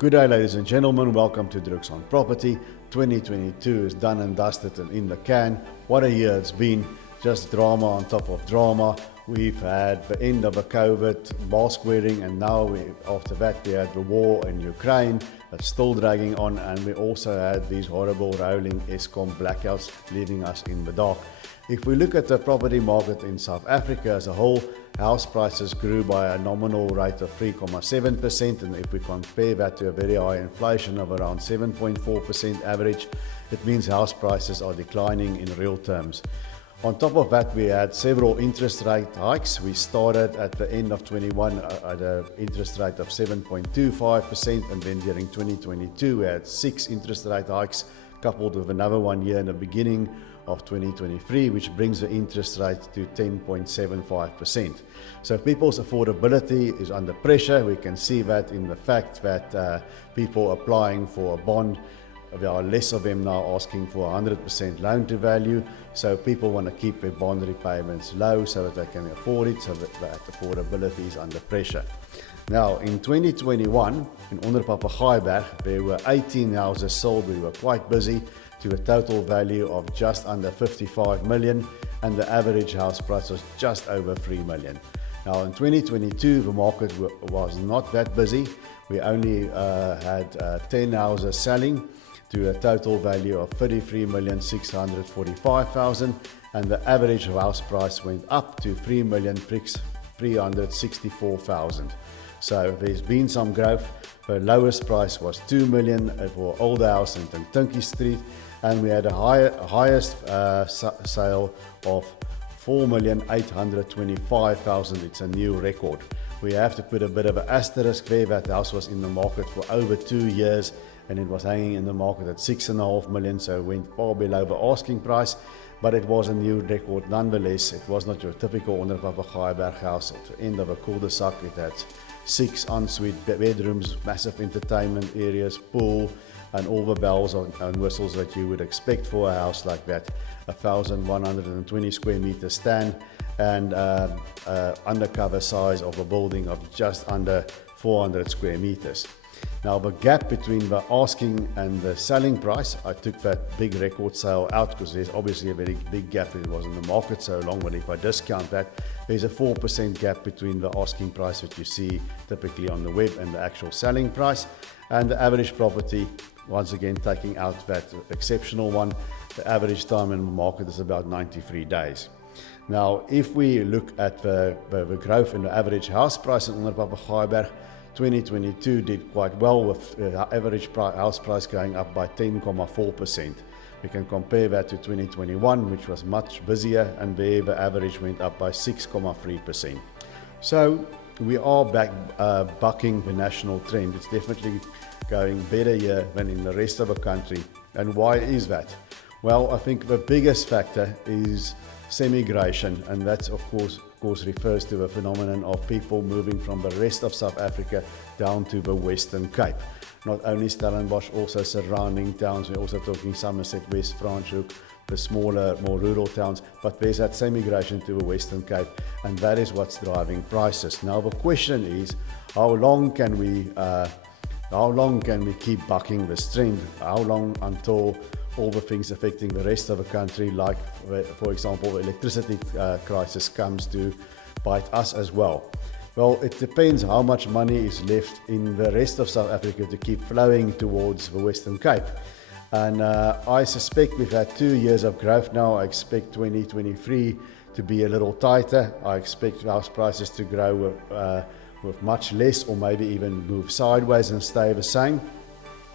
Good day, ladies and gentlemen. Welcome to Drugs on Property. 2022 is done and dusted and in the can. What a year it's been. Just drama on top of drama. We've had the end of a COVID, mask wearing, and now after that we had the war in Ukraine that's still dragging on, and we also had these horrible rolling Eskom blackouts leaving us in the dark. If we look at the property market in South Africa as a whole, house prices grew by a nominal rate of 3.7%, and if we compare that to a very high inflation of around 7.4% average, it means house prices are declining in real terms. On top of that, we had several interest rate hikes. We started at the end of 21 at an interest rate of 7.25%, and then during 2022 we had 6 interest rate hikes coupled with another 1 year in the beginning of 2023, which brings the interest rate to 10.75%. So people's affordability is under pressure. We can see that in the fact that people applying for a bond, there are less of them now asking for 100% loan to value. So people want to keep their bond repayments low so that they can afford it, so that affordability is under pressure. Now, in 2021, in Onder Papegaaiberg, there were 18 houses sold. We were quite busy, to a total value of just under 55 million, and the average house price was just over 3 million. Now, in 2022, the market was not that busy. We only had 10 houses selling to a total value of 33,645,000, and the average house price went up to 3,364,000. So there's been some growth. The lowest price was 2 million for Old House in Tunky Street, and we had a highest sale of 4,825,000. It's a new record. We have to put a bit of an asterisk there. That house was in the market for over 2 years, and it was hanging in the market at 6.5 million, so it went far below the asking price, but it was a new record nonetheless. It was not your typical Onder Papegaaiberg house at the end of a cul-de-sac. It had 6 ensuite bedrooms, massive entertainment areas, pool, and all the bells and whistles that you would expect for a house like that. 1,120 square meter stand, and undercover size of a building of just under 400 square meters. Now, the gap between the asking and the selling price, I took that big record sale out because there's obviously a very big gap. It was in the market so long, but if I discount that, there's a 4% gap between the asking price that you see typically on the web and the actual selling price. And the average property, once again taking out that exceptional one, the average time in the market is about 93 days. Now, if we look at the growth in the average house price in Onder Papegaaiberg, 2022 did quite well, with average house price going up by 10.4%. We can compare that to 2021, which was much busier, and there the average went up by 6.3%. So we are back bucking the national trend. It's definitely going better here than in the rest of the country. And why is that? Well, I think the biggest factor is semigration, and that's of course refers to the phenomenon of people moving from the rest of South Africa down to the Western Cape. Not only Stellenbosch, also surrounding towns. We're also talking Somerset, West Franschhoek, the smaller, more rural towns, but there's that semigration to the Western Cape, and that is what's driving prices. Now the question is, how long can we keep bucking this trend? How long until all the things affecting the rest of the country, like for example the electricity crisis, comes to bite us as well? Well, it depends how much money is left in the rest of South Africa to keep flowing towards the Western Cape. And I suspect we've had 2 years of growth now. I expect 2023 to be a little tighter. I expect house prices to grow with much less, or maybe even move sideways and stay the same.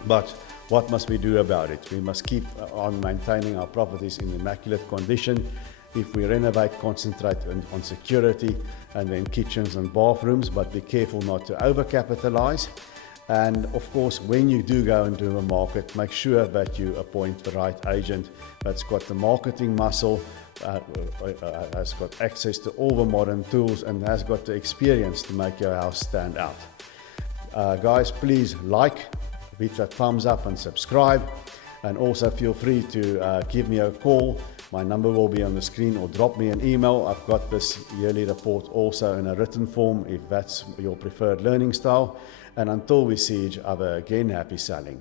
But what must we do about it? We must keep on maintaining our properties in immaculate condition. If we renovate, concentrate on security and then kitchens and bathrooms, but be careful not to overcapitalize. And of course, when you do go into the market, make sure that you appoint the right agent that's got the marketing muscle, has got access to all the modern tools, and has got the experience to make your house stand out. Guys, please hit that thumbs up and subscribe, and also feel free to give me a call. My number will be on the screen, or drop me an email. I've got this yearly report also in a written form if that's your preferred learning style. And until we see each other again, happy selling.